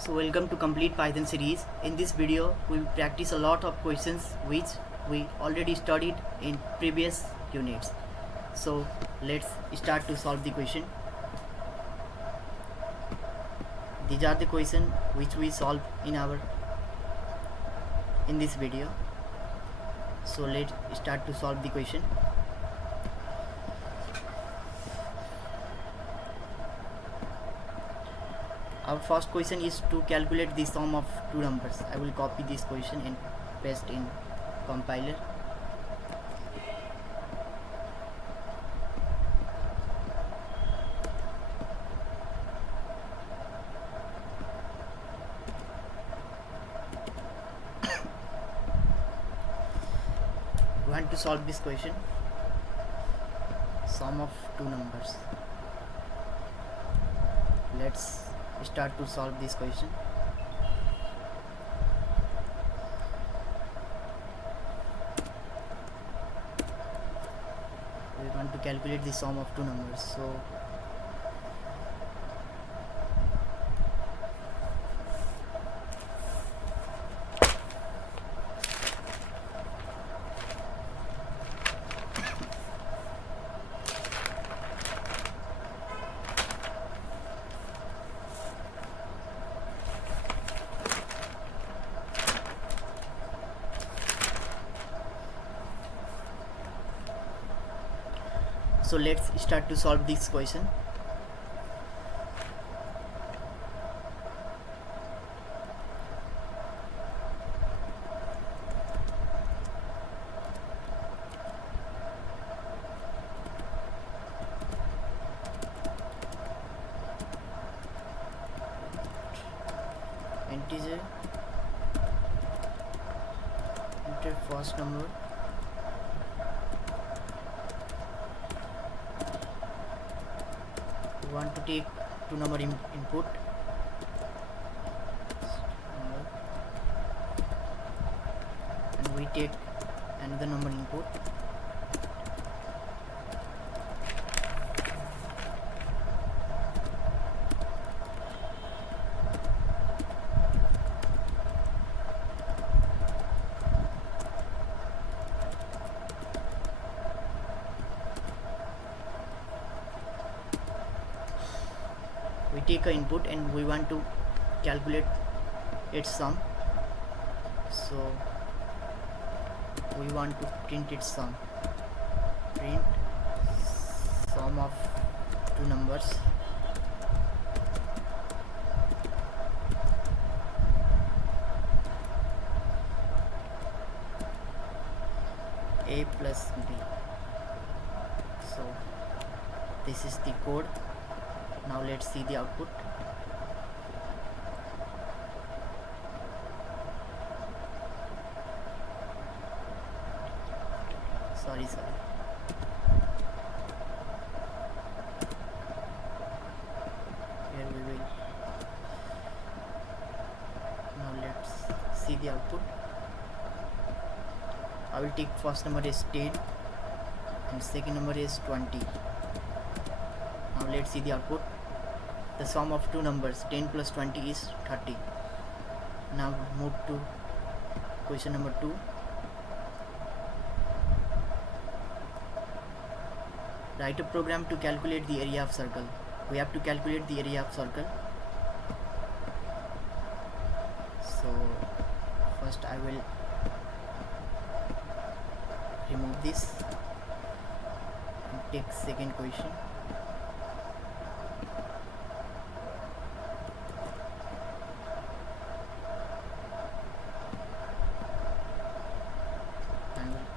So welcome to Complete Python series. In this video we will practice a lot of questions which we already studied in previous units. So let's start to solve the question. These are the questions which we solve in this video. So let's start to solve the question. Our first question is to calculate the sum of two numbers. I will copy this question and paste in compiler. We want to solve this question. Sum of two numbers. Let's start to solve this question. We want to calculate the sum of two numbers. So let's start to solve this question. Integer, enter first number, we want to take two number input, and we take another number input. We take an input and we want to calculate its sum, so we want to print its sum. Print sum of two numbers. A plus B. So this is the code. Now let's see the output. Sorry. Here we will. Now let's see the output. I will take first number is 10 and second number is 20. Now let's see the output. The sum of two numbers 10 plus 20 is 30. Now move to question number 2. Write a program to calculate the area of circle. We have to calculate the area of circle. So first I will remove this and take second question.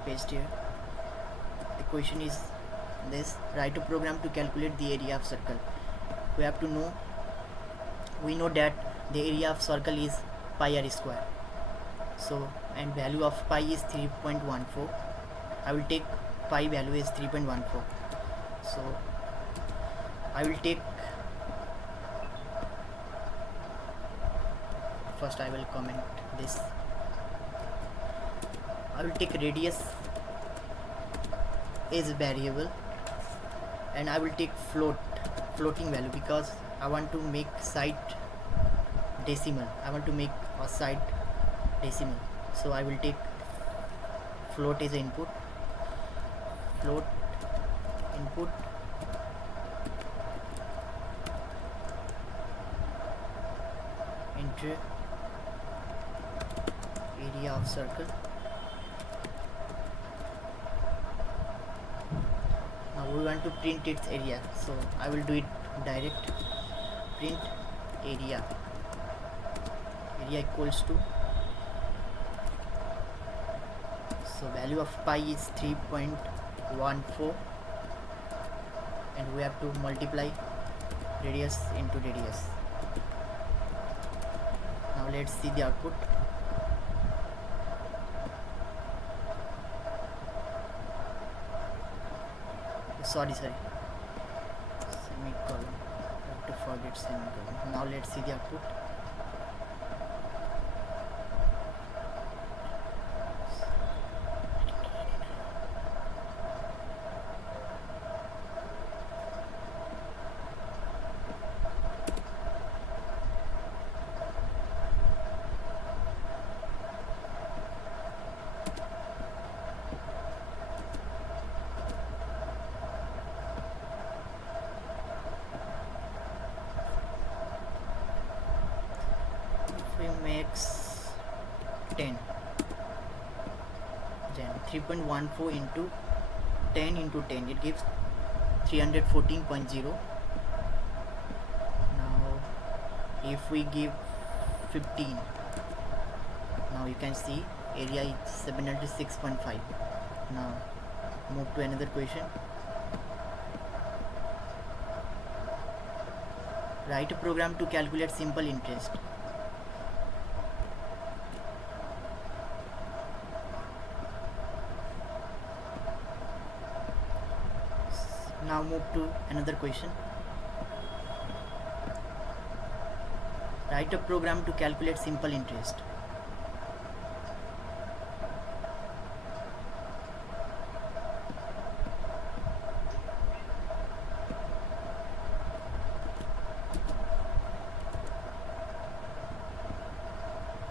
Paste here. The question is this: write a program to calculate the area of circle. We know that the area of circle is pi r square. So and value of pi is 3.14. I will take pi value is 3.14. So I will take, first I will comment this. I will take radius as a variable and I will take floating value because I want to make side decimal. I want to make a side decimal, so I will take float as an input. Float input enter area of circle. Now we want to print its area, so I will do it direct. Print area equals to, so value of pi is 3.14, and we have to multiply radius into radius. Now let's see the output. Sorry, semicolon, I have to forget semicolon. Now let's see the output. Makes 10, then 3.14 into 10 into 10, it gives 314.0. Now if we give 15, now you can see area is 706.5. Now move to another question. Write a program to calculate simple interest. Now move to another question. Write a program to calculate simple interest.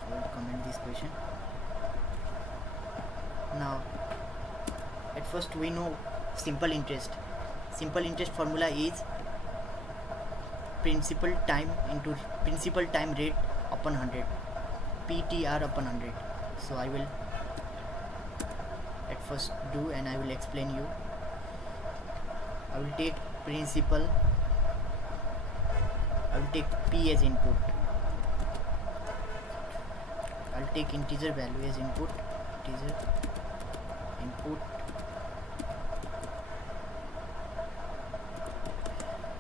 I will comment this question. Now at first we know simple interest. Simple interest formula is principal time rate upon 100, PTR upon 100. So I will at first do, and I will explain you. I will take principal, I will take P as input, I will take integer value as input,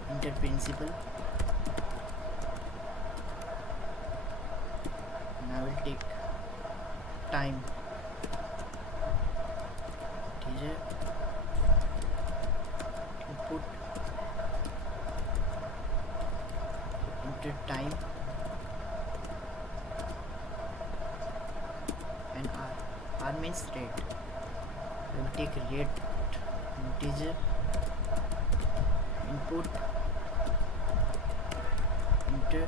enter principal, and I will take time, integer, input, enter time, and R means rate. I will take rate, integer, input, enter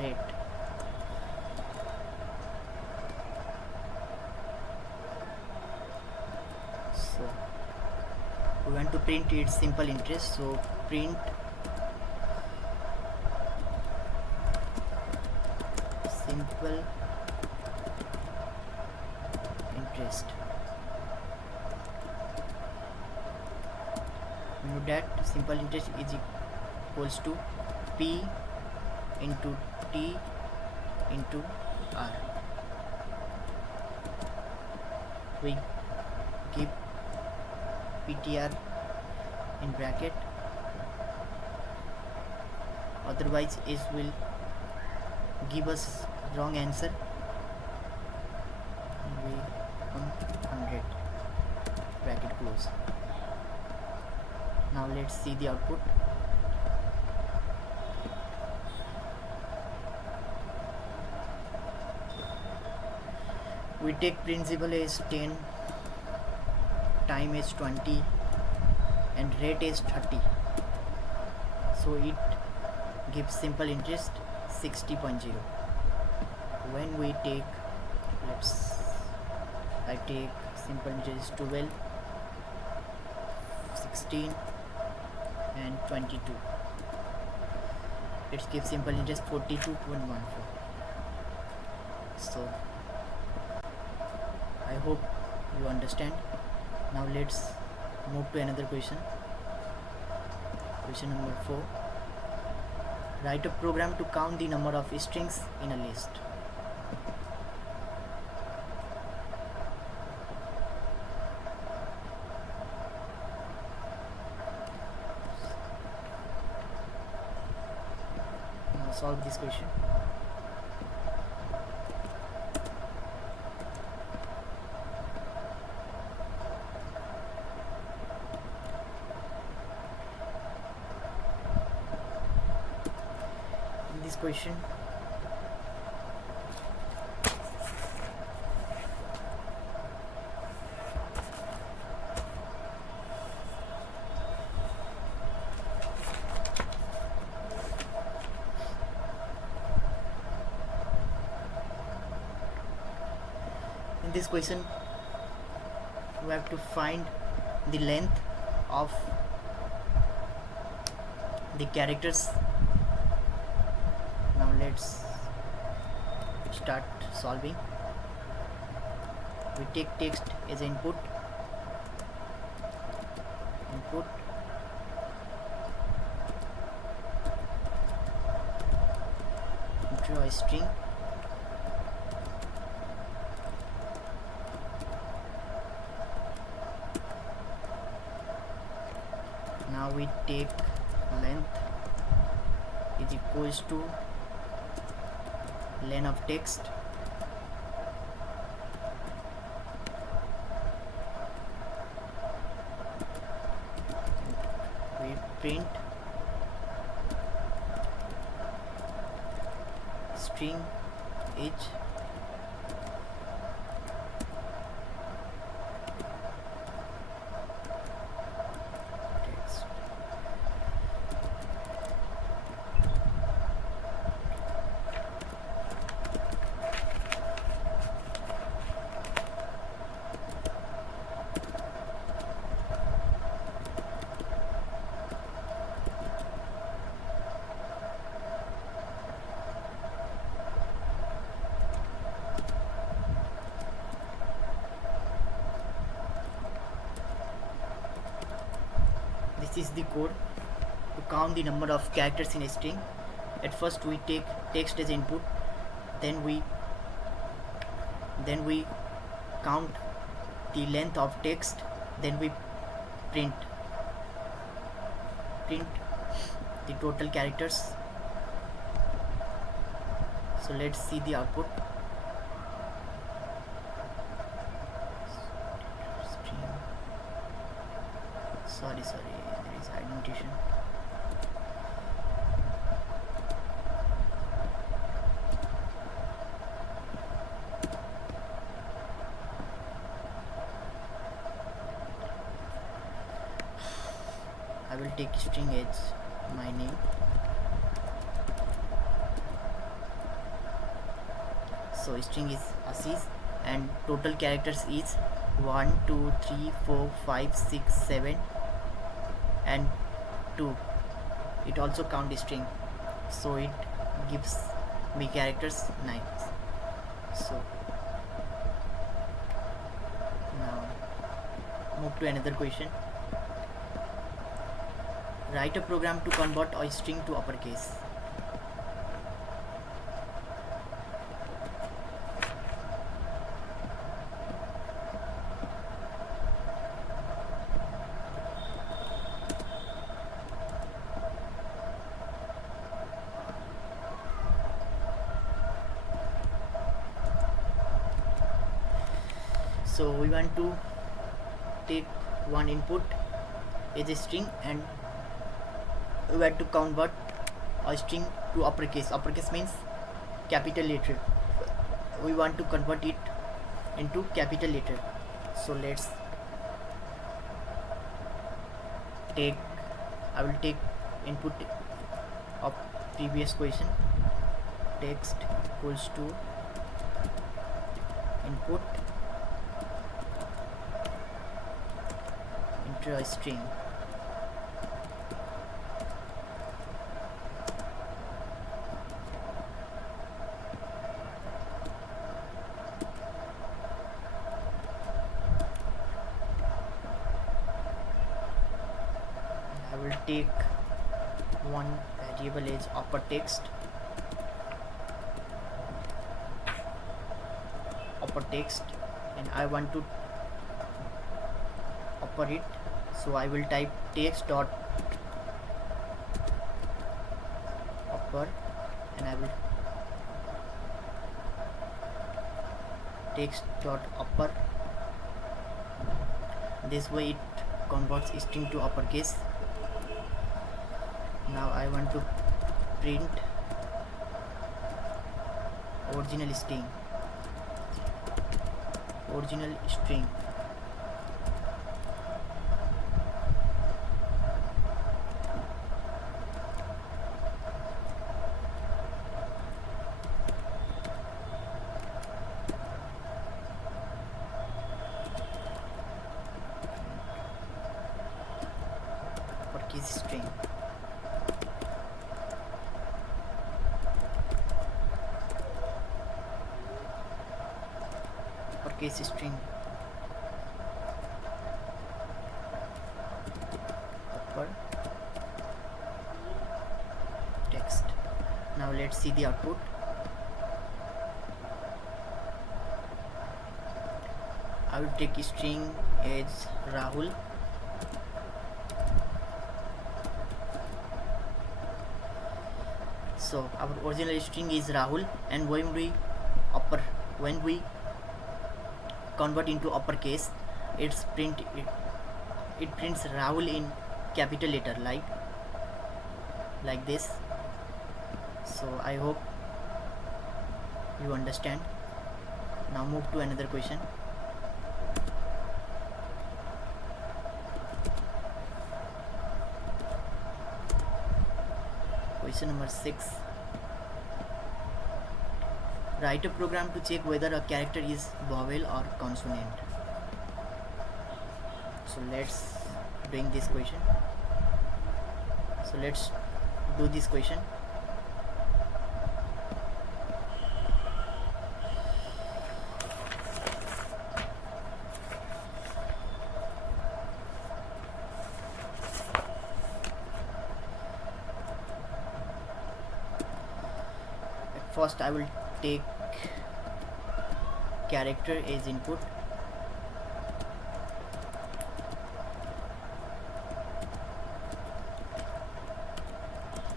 rate. So we want to print its simple interest, so print simple interest. We know that simple interest is equals to P into T into R. We keep PTR in bracket, otherwise it will give us wrong answer. We 100 bracket close. Now let's see the output. We take principal as 10, time is 20, and rate is 30. So it gives simple interest 60.0. When we take, I take simple interest 12, 16 and 22. It gives simple interest 42.14. So I hope you understand. Now let's move to another question. Question number 4. Write a program to count the number of strings in a list. Now solve this question. This question, we have to find the length of the characters. Now let's start solving. We take text as input, draw a string, now we take length is equals to length of text we print string each text. This is the code to count the number of characters in a string. At first we take text as input, then we count the length of text, then we print the total characters. So let's see the output. Sorry, there is indentation. I will take string as my name. So string is Assis and total characters is 1, 2, 3, 4, 5, 6, 7 and 2. It also count string, so it gives me characters 9. So now move to another question. Write a program to convert a string to uppercase. So we want to take one input as a string and we have to convert a string to uppercase. Uppercase means capital letter. We want to convert it into capital letter. So let's take, I will take input of previous question. Text equals to input into a string. I will take one variable as upper text, and I want to upper it, so I will type text dot upper, and I will text dot upper. This way it converts string to uppercase. Now I want to print original string. Uppercase string. Uppercase string. Upper text. Now let's see the output. I will take string as Rahul. So our original string is Rahul, and when we convert into uppercase, it prints Rahul in capital letter, like this. So I hope you understand. Now move to another question. Question number 6. Write a program to check whether a character is vowel or consonant. So let's doing this question. So let's do this question. First I will take character as input,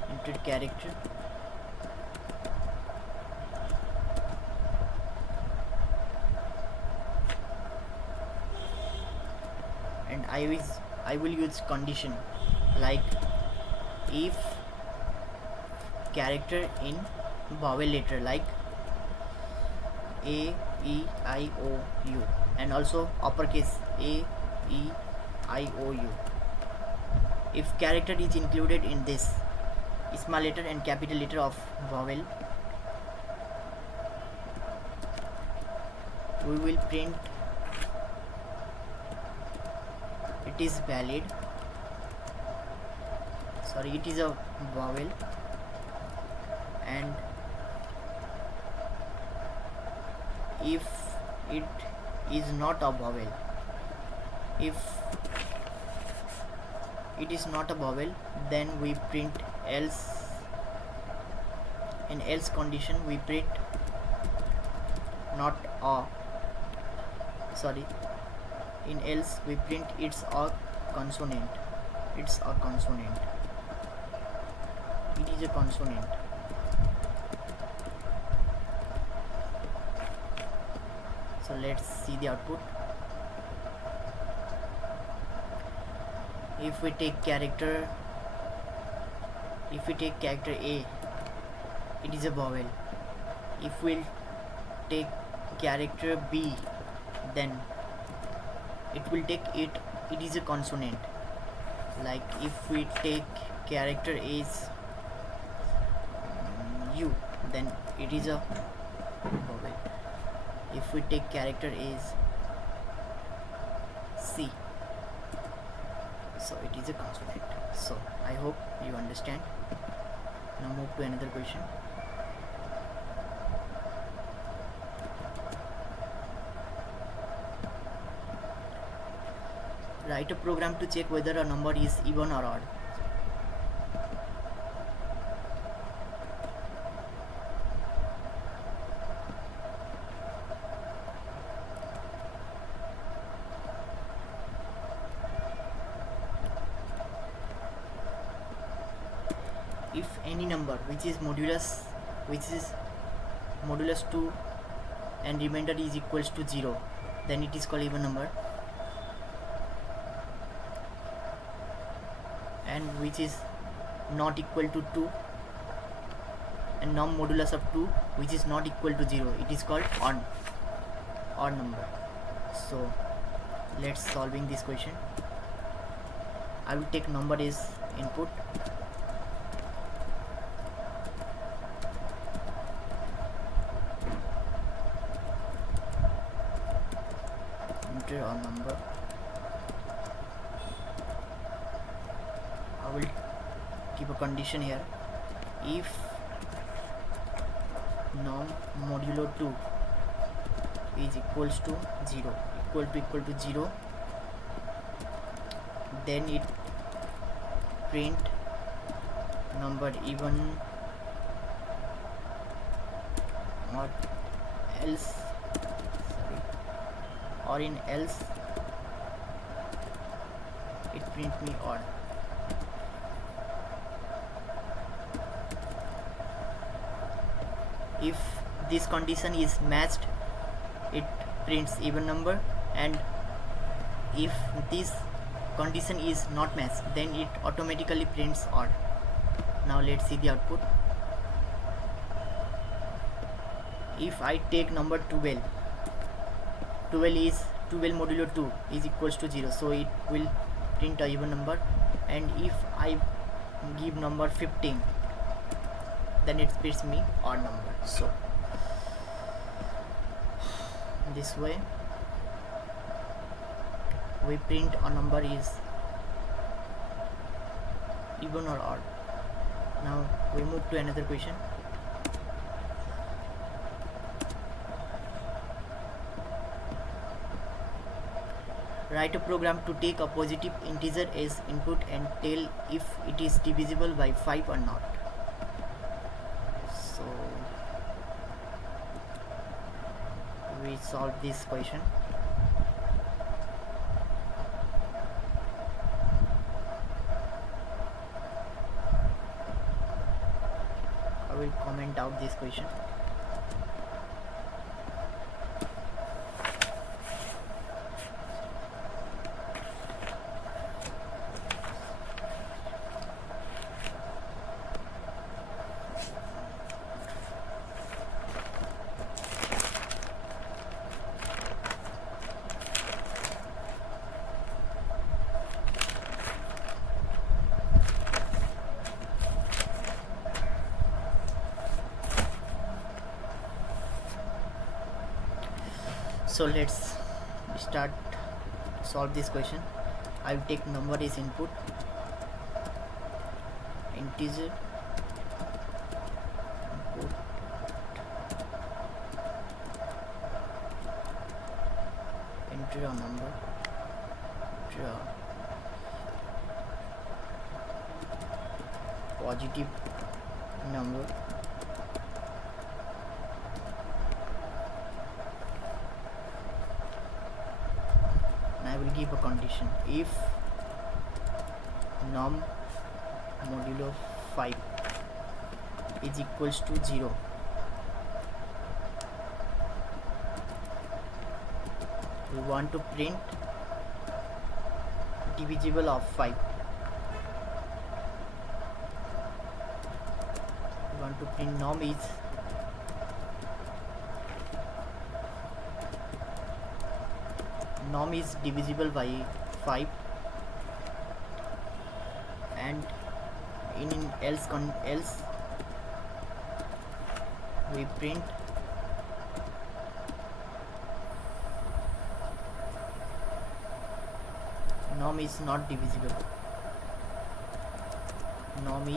enter character, and I will use condition, like if character in vowel letter like A, E, I, O, U, and also uppercase A, E, I, O, U. If character is included in this small letter and capital letter of vowel, we will print it is valid. Sorry, it is a vowel, and if it is not a vowel, then we print else. In else condition we print not a, sorry, in else we print it's a consonant. It is a consonant. So let's see the output. If we take character A, it is a vowel. If we take character B, then it will take it is a consonant. Like if we take character as U, then it is a vowel. If we take character is C, so it is a consonant. So I hope you understand. Now move to another question. Write a program to check whether a number is even or odd. If any number which is modulus 2 and remainder is equals to 0, then it is called even number. And which is not equal to 2 and num modulus of 2 which is not equal to 0, it is called odd number. So let's solving this question. I will take number as input. Enter a number. I will keep a condition here. If num modulo 2 is equals to 0, equal to 0, then it print number even or else, or in else it print me odd. If this condition is matched, it prints even number, and if this condition is not matched, then it automatically prints odd. Now let's see the output. If I take number 12 modulo 2 is equals to 0, so it will print a even number. And if I give number 15, then it prints me odd number. So this way we print a number is even or odd. Now we move to another question. Write a program to take a positive integer as input and tell if it is divisible by 5 or not. So we solve this question. I will comment out this question. So let's start solve this question. I will take number as input, integer input, enter a number, enter a positive number. I will give a condition. If num modulo 5 is equals to 0, we want to print divisible of 5. We want to print num is divisible by 5, and in else we print num is not divisible. Num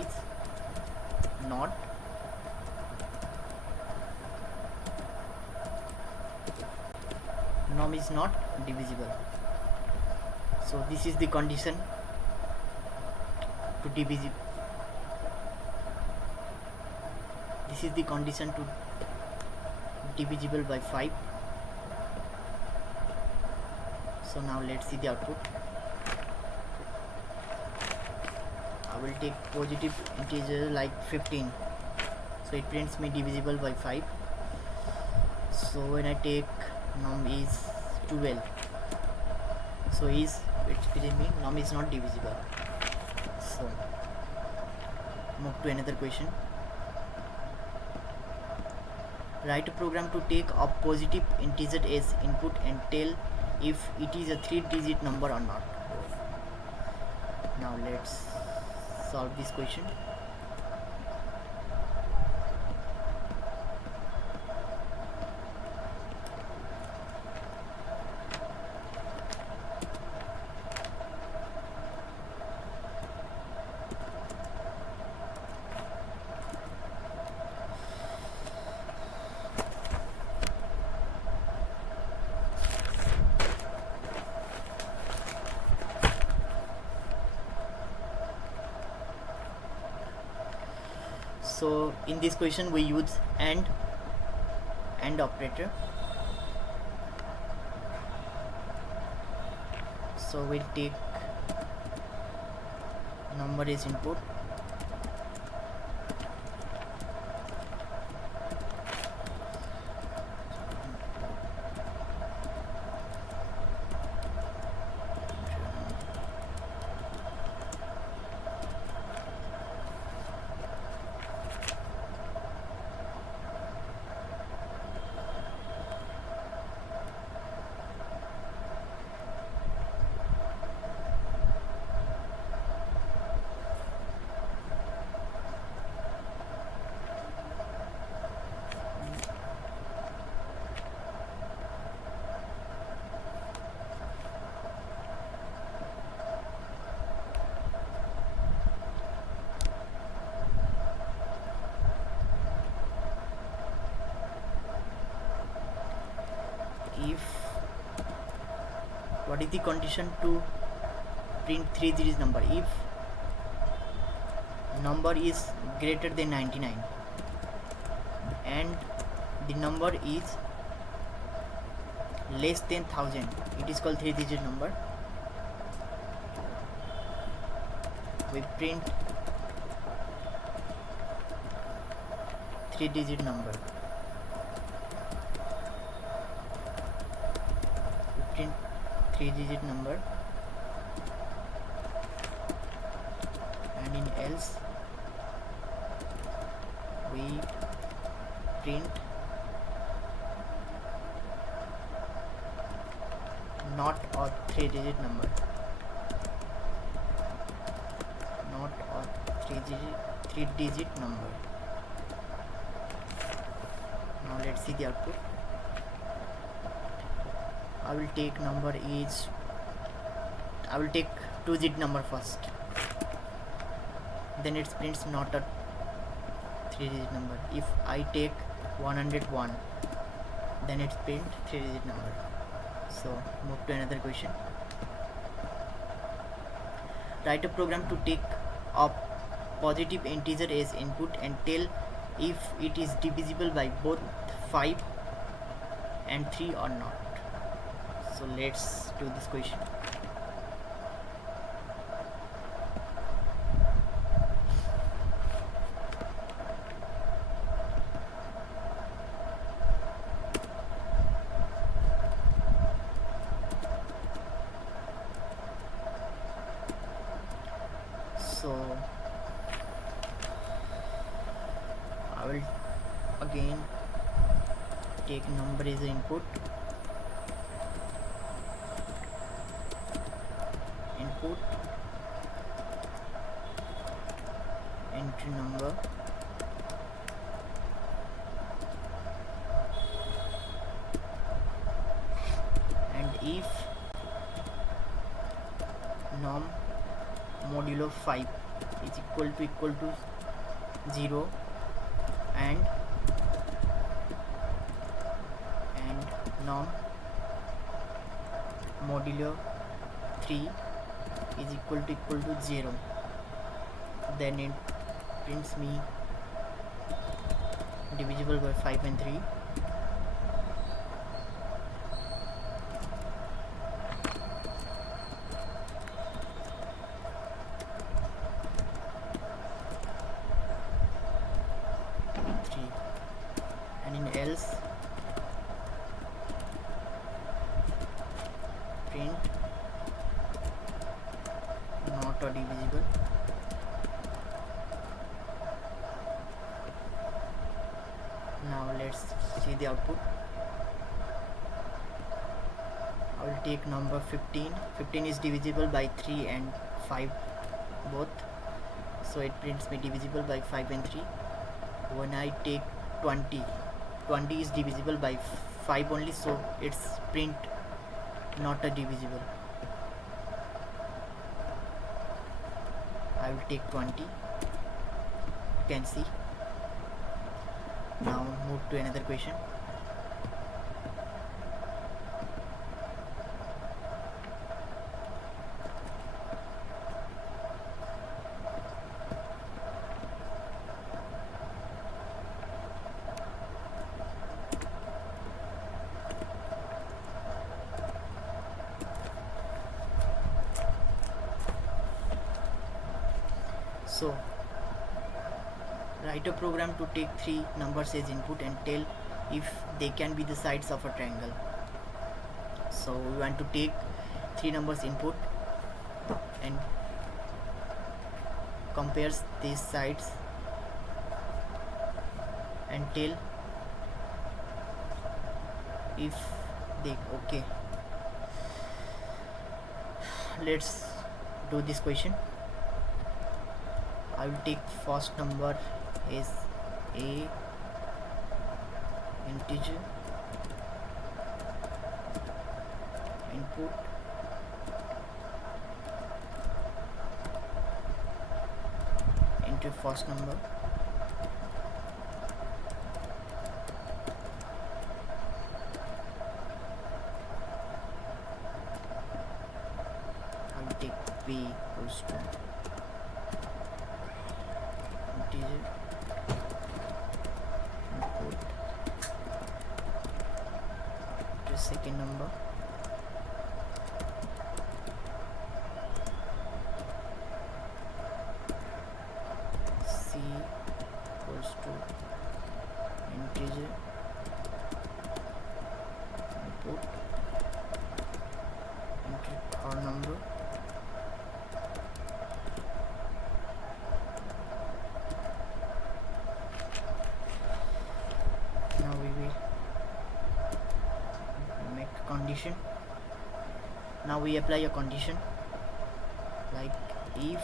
is not divisible. So this is the condition to divisible. This is the condition to divisible by 5. So now let's see the output. I will take positive integer like 15, so it prints me divisible by 5. So when I take num is 12, so it's printing me num is not divisible. So move to another question. Write a program to take a positive integer as input and tell if it is a 3-digit number or not. Now let's solve this question. So in this question we use AND operator. So we'll take number as input, if what is the condition to print 3-digit number? If number is greater than 99 and the number is less than 1000, it is called 3-digit number. We print 3-digit number. We print 3-digit number, and in else we print not a 3-digit number, not a 3-digit number. Now let's see the output. I will take 2-digit number first, then it prints not a 3-digit number. If I take 101, then it print 3-digit number. So move to another question. Write a program to take a positive integer as input and tell if it is divisible by both 5 and 3 or not. So let's do this question. So I will again take number as input, entry number, if norm modulo 5 is equal to 0 and norm modulo 3 is equal to 0, then it prints me divisible by 5 and 3. And in else print not a divisible. Now let's see the output. I will take number 15. 15 is divisible by 3 and 5 both, so it prints me divisible by 5 and 3. When I take 20, 20 is divisible by 5 only, so it's print not a divisible. I will take 20. You can see. Now move to another question. So write a program to take 3 numbers as input and tell if they can be the sides of a triangle. So we want to take 3 numbers input and compares these sides and tell if they okay. Let's do this question. I will take first number is a integer input into first number. I will take b equals to integer input to second number. C equals to integer input into third number. Now we will make a condition. Now we apply a condition like if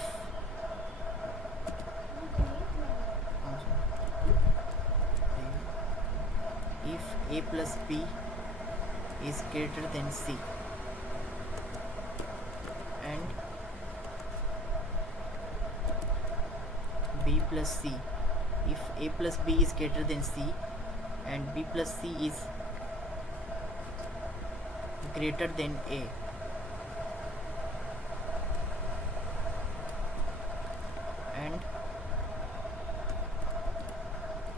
a plus b is greater than c and b plus c, if a plus b is greater than c and b plus c is greater than a, and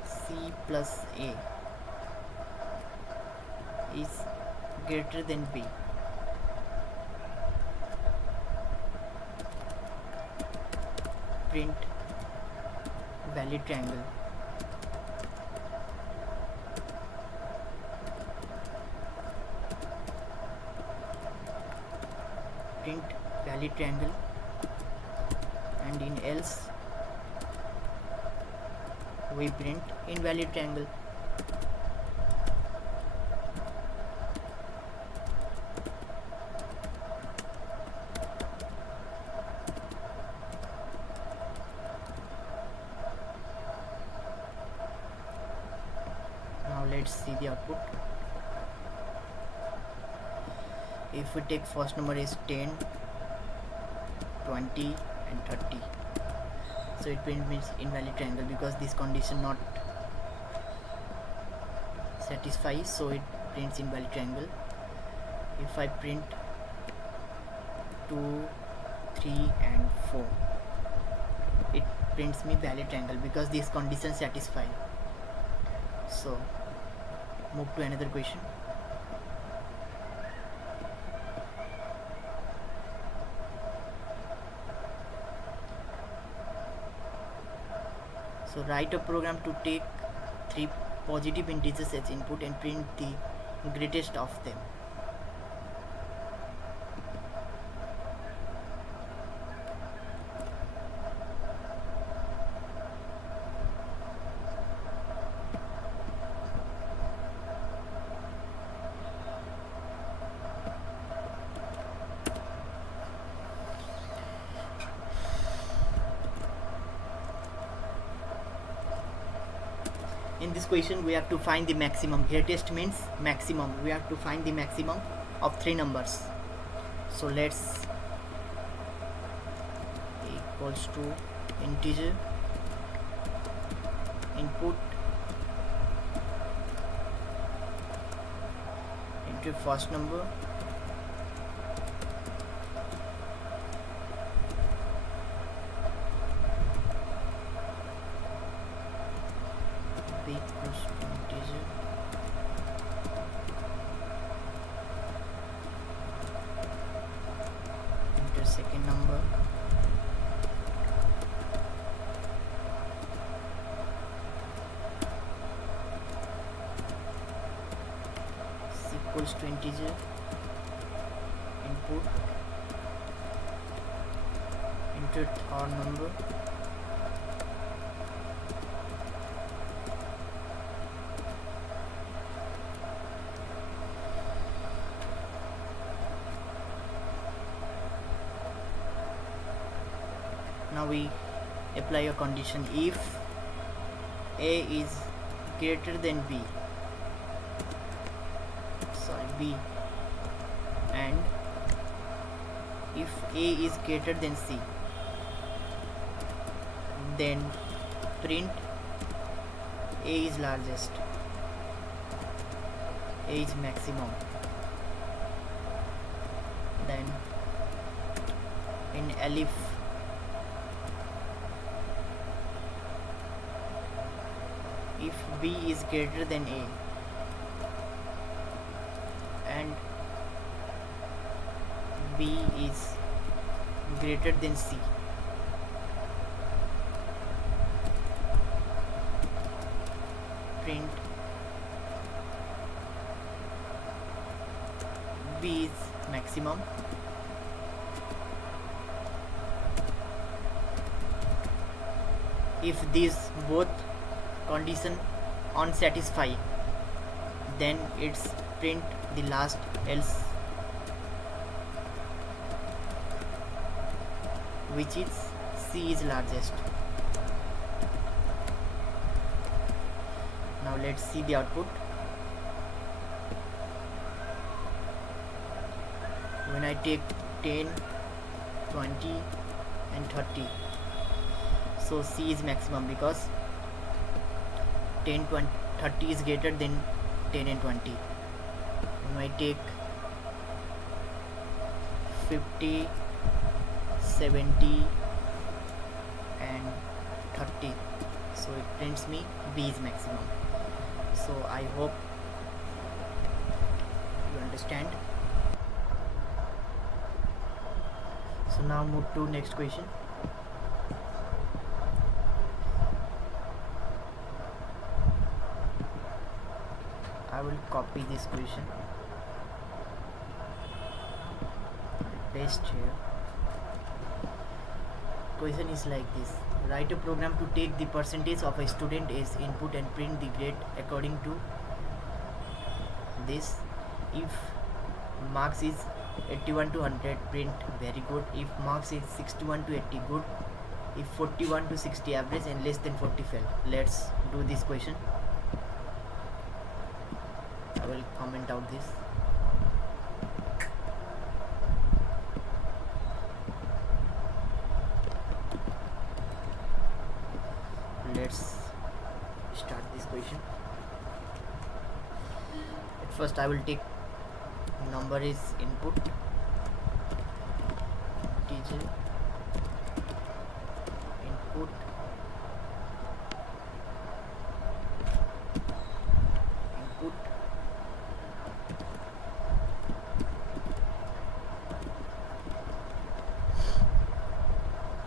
c plus a is greater than b, print valid triangle. Print valid triangle, and in else we print invalid triangle. Now let's see the output. If we take first number is 10, 20 and 30, so it means invalid triangle because this condition not satisfies, so it prints invalid triangle. If I print 2, 3 and 4, it prints me valid triangle because this condition satisfied. So move to another question. So write a program to take 3 positive integers as input and print the greatest of them. In this question we have to find the maximum. Greatest means maximum. We have to find the maximum of 3 numbers. So let's equals to integer input into first number b equals to integer into second number is equals to integer input into third number now we apply a condition. If a is greater than b and if a is greater than c, then print a is largest, a is maximum. Then in elif if b is greater than a and b is greater than c, print b is maximum. If these both condition unsatisfied, then it's print the last else, which is c is largest. Now let's see the output. When I take 10, 20 and 30, so c is maximum because 10, 20, 30 is greater than 10 and 20. When I take 50, 70 and 30, so it prints me b is maximum. So I hope you understand. So now move to next question. I will copy this question, paste here. Question is like this: write a program to take the percentage of a student as input and print the grade according to this. If marks is 81 to 100, print very good. If marks is 61 to 80, good. If 41 to 60, average, and less than 40, fail. Let's do this question. I will comment out this. let's start this question. At first I will take number is input, integer input, input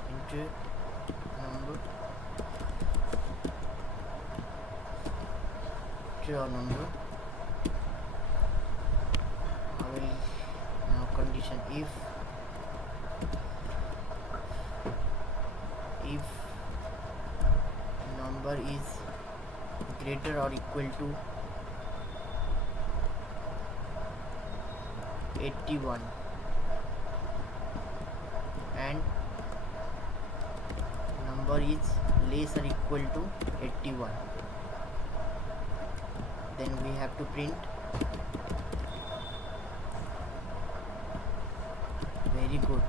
integer number, integer number. I will now condition if number is greater or equal to 81 and number is less or equal to 81, then we have to print very good.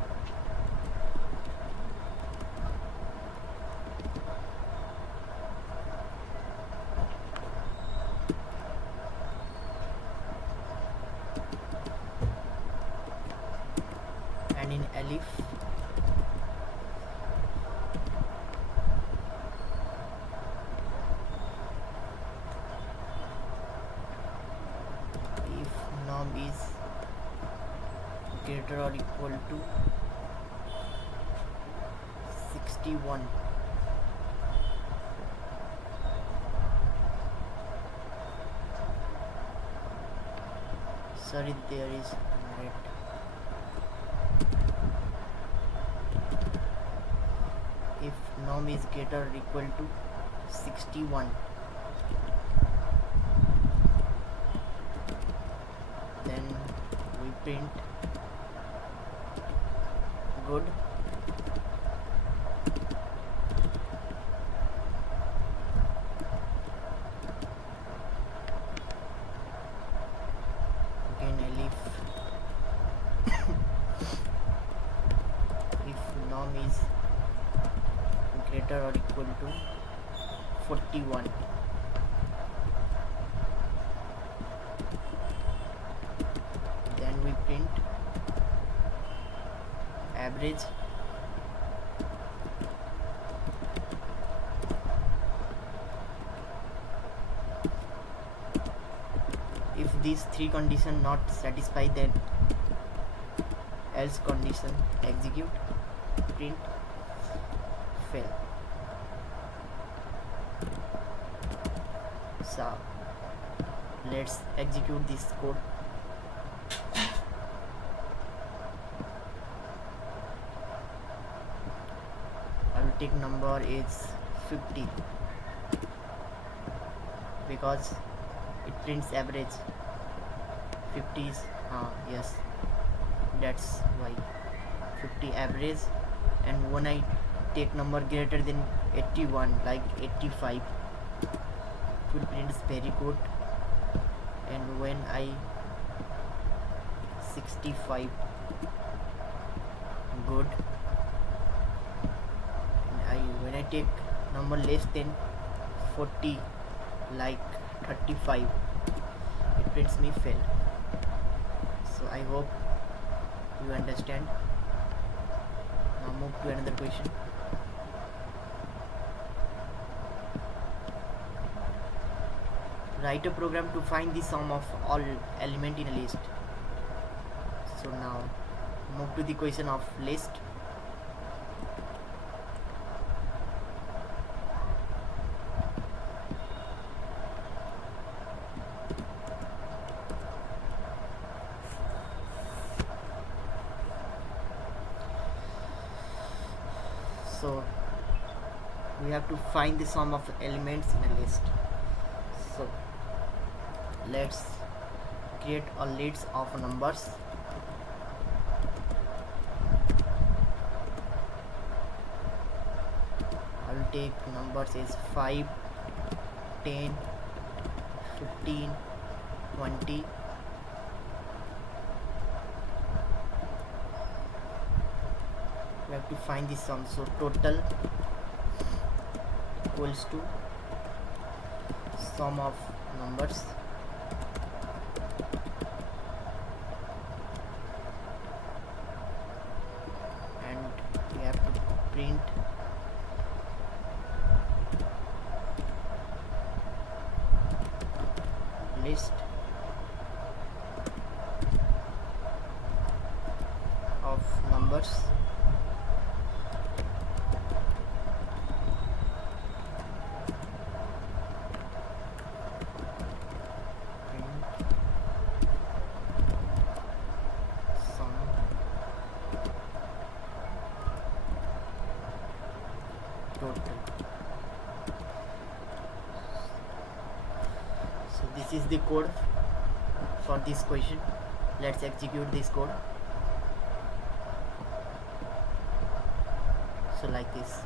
And in elif, if num is greater or equal to 61, sorry, there is red. If num is greater or equal to 61, then we print good. Again elif, if num is greater or equal to 41, then we print average. If these three conditions not satisfy, then else condition execute, print fail. So let's execute this code. I will take number is 50 because it prints average. 50 is yes, that's why 50 average. And when I take number greater than 81 like 85, it prints very good. And when I 65, good. And when I take number less than 40 like 35, it prints me fail. So I hope you understand. Now move to another question. Write a program to find the sum of all element in a list. So now move to the question of list. So we have to find the sum of elements in a list. So let's create a list of numbers. I will take numbers as 5, 10, 15, 20. We have to find the sum. So total equals to sum of numbers and we have to print list of numbers sum total. So this is the code for this question. Let's execute this code. So like this,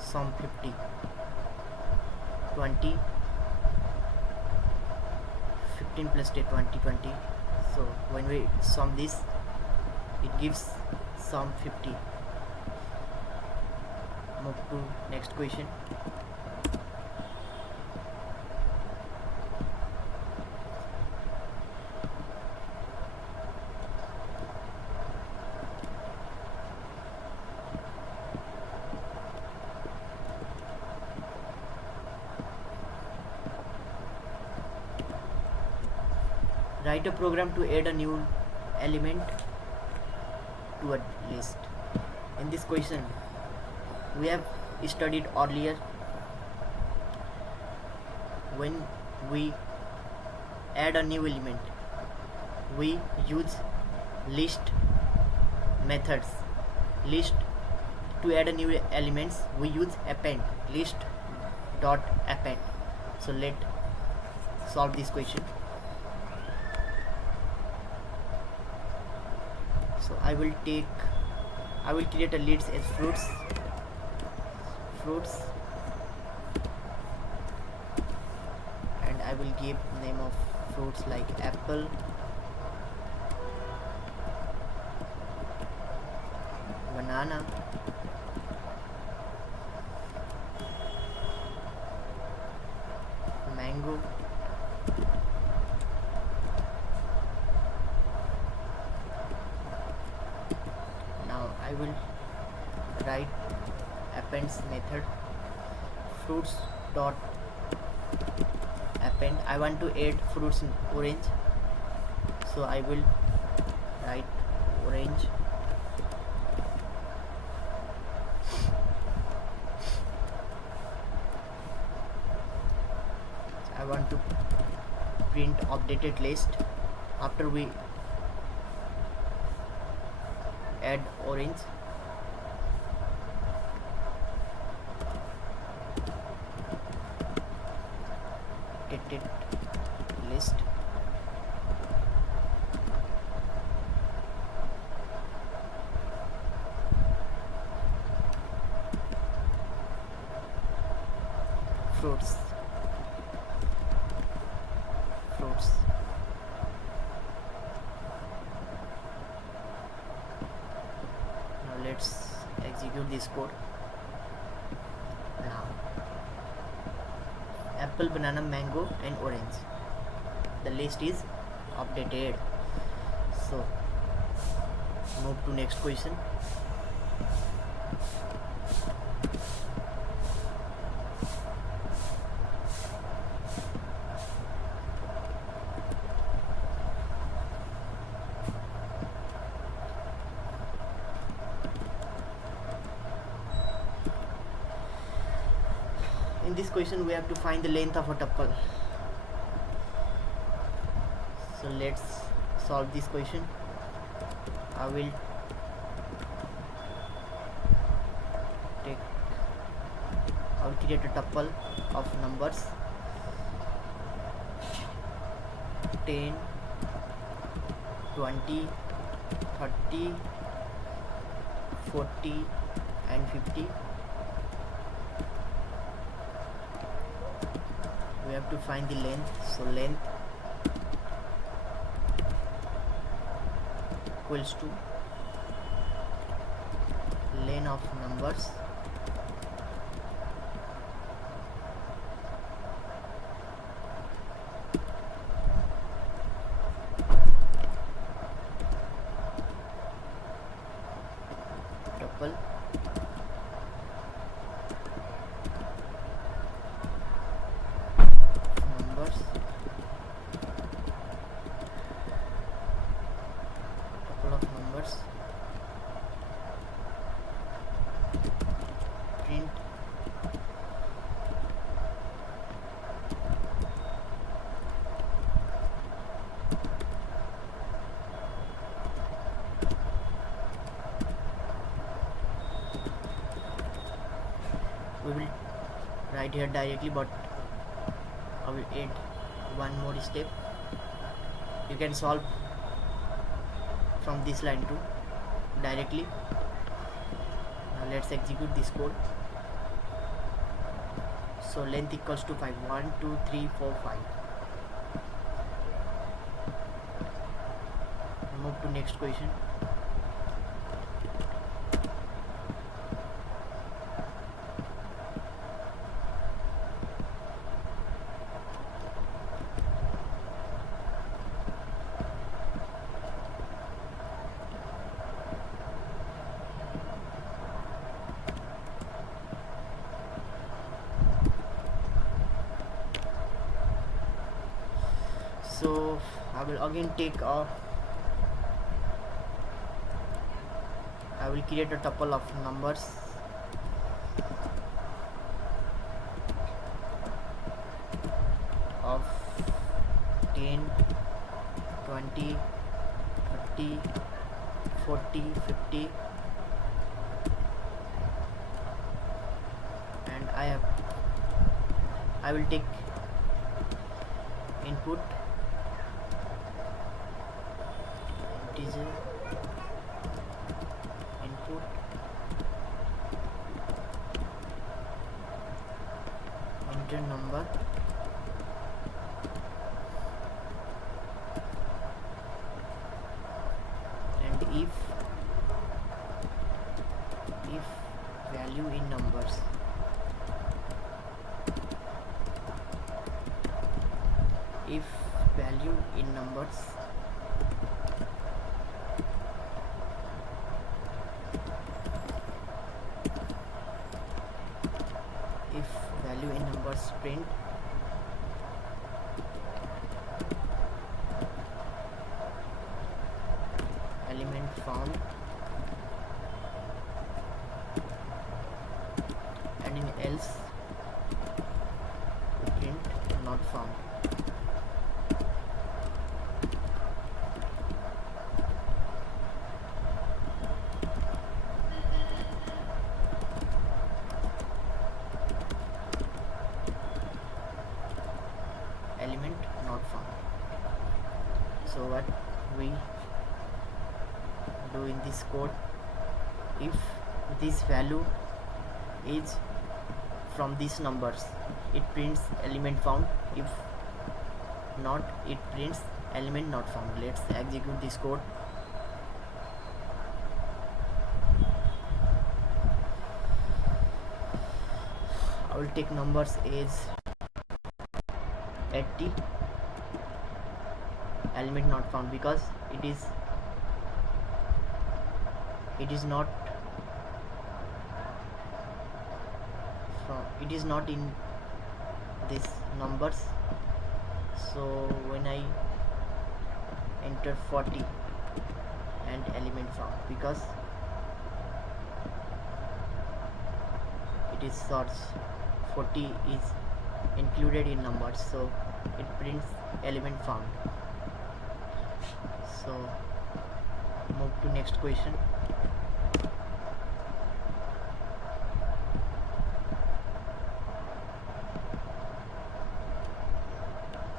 sum 50, 20, 15 plus 10, 20, 20. So when we sum this, it gives sum 50. Move to next question. Write a program to add a new element to a list. In this question, we have studied earlier, when we add a new element, we use list methods. List to add a new elements, we use append, list dot append. So let's solve this question. So I will create a list as fruits, and I will give name of fruits like apple, banana, mango, I will write appends method fruits dot append. I want to add fruits in orange, so I will write orange. I want to print updated list after we add orange. Updated list. Fruits. Let's execute this code. Now apple, banana, mango and orange, the list is updated. So move to next question. In this question, we have to find the length of a tuple. So let's solve this question. I will create a tuple of numbers 10, 20, 30, 40 and 50. We have to find the length. So length equals to length of numbers we will write here directly, but I will add one more step. You can solve from this line too directly. Now let's execute this code. So length equals to 5. 1 2 3 4 5. Move to next question. So I will again I will create a tuple of numbers of 10, 20, 30, 40, 50, and I will take input integer input enter number and if value in numbers, if value in numbers print element found, and in else print not found. Element not found. So what we do in this code, if this value is from these numbers, it prints element found. If not, it prints element not found. Let's execute this code. I will take numbers as 80, element not found, because it is not in this numbers. So when I enter 40 and element found, because it is search, 40 is included in numbers, so it prints element found. So move to next question.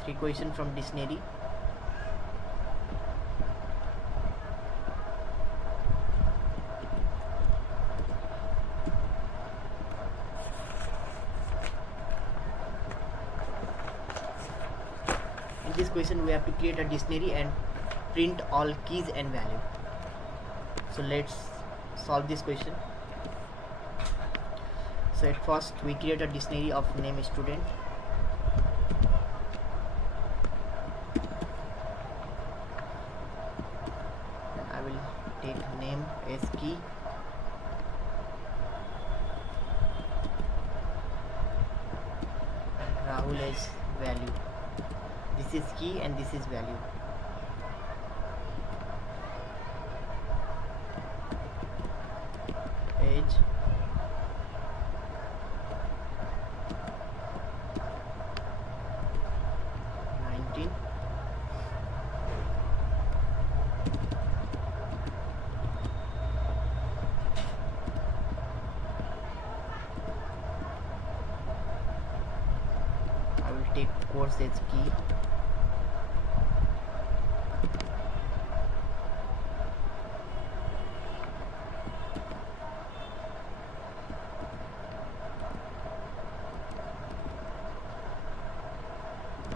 Three question from dictionary. In this question we have to create a dictionary and print all keys and value. So let's solve this question. So at first we create a dictionary of name student. I will take name as key, and Rahul as value. This is key and this is value. Age, will take course as key.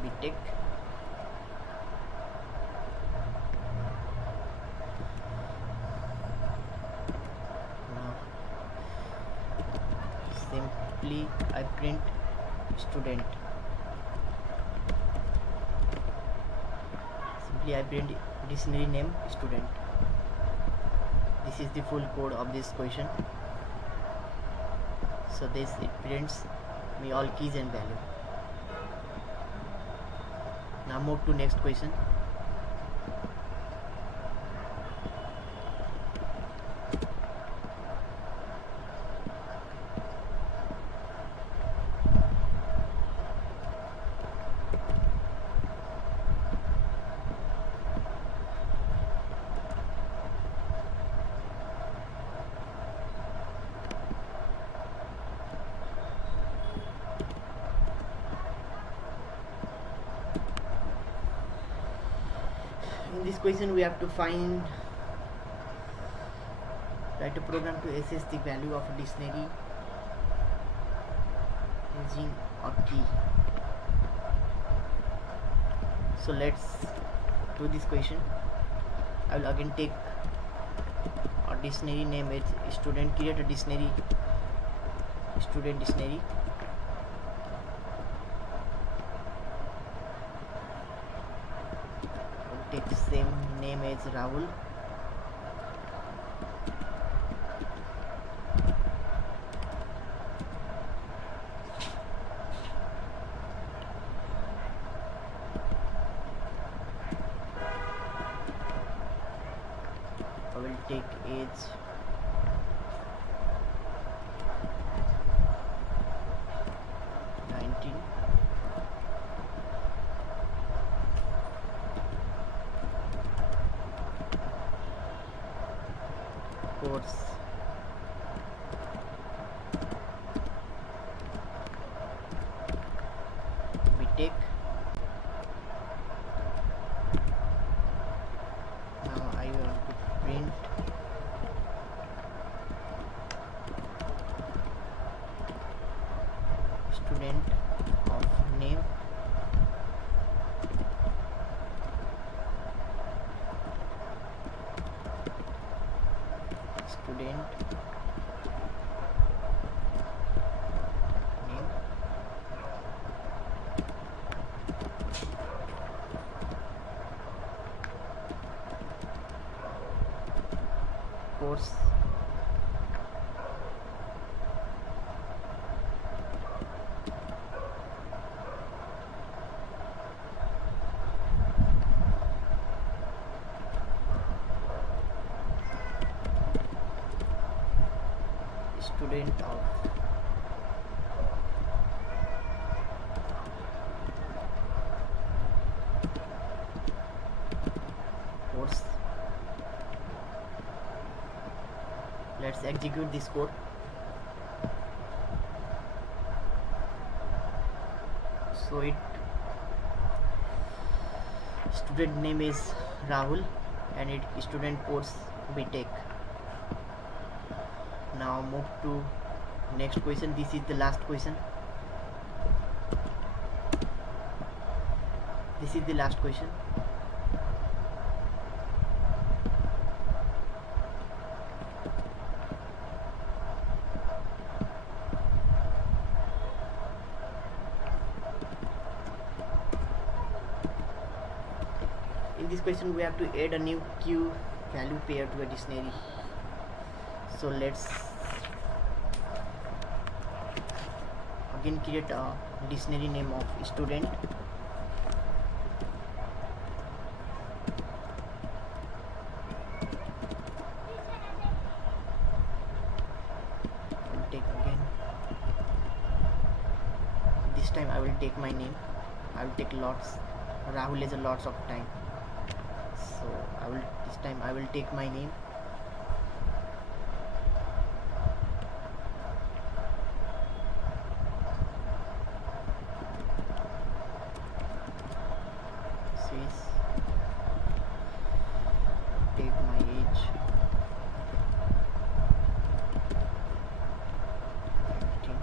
BTech. Now simply I print student. Simply I print dictionary name student. This is the full code of this question. So this it prints me all keys and value. Now move to next question. In this question we have to write a program to assess the value of a dictionary using a key. So let's do this question. I will again take a dictionary name as student, create a dictionary, student dictionary. Take same name as Rahul. I will take age 19. Course we take. Now I want to print student of name student name course student of course. Let's execute this code. So it student name is Rahul and it student course BTech. Now move to next question. This is the last question. This is the last question. In this question we have to add a new Q value pair to a dictionary. So let's again create a dictionary name of student. I'll take again. This time I will take my name. I will take lots. Rahul is a lots of time. So this time I will take my name. space, take my age 18.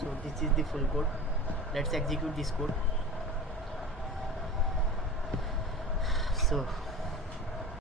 So this is the full code. Let's execute this code. So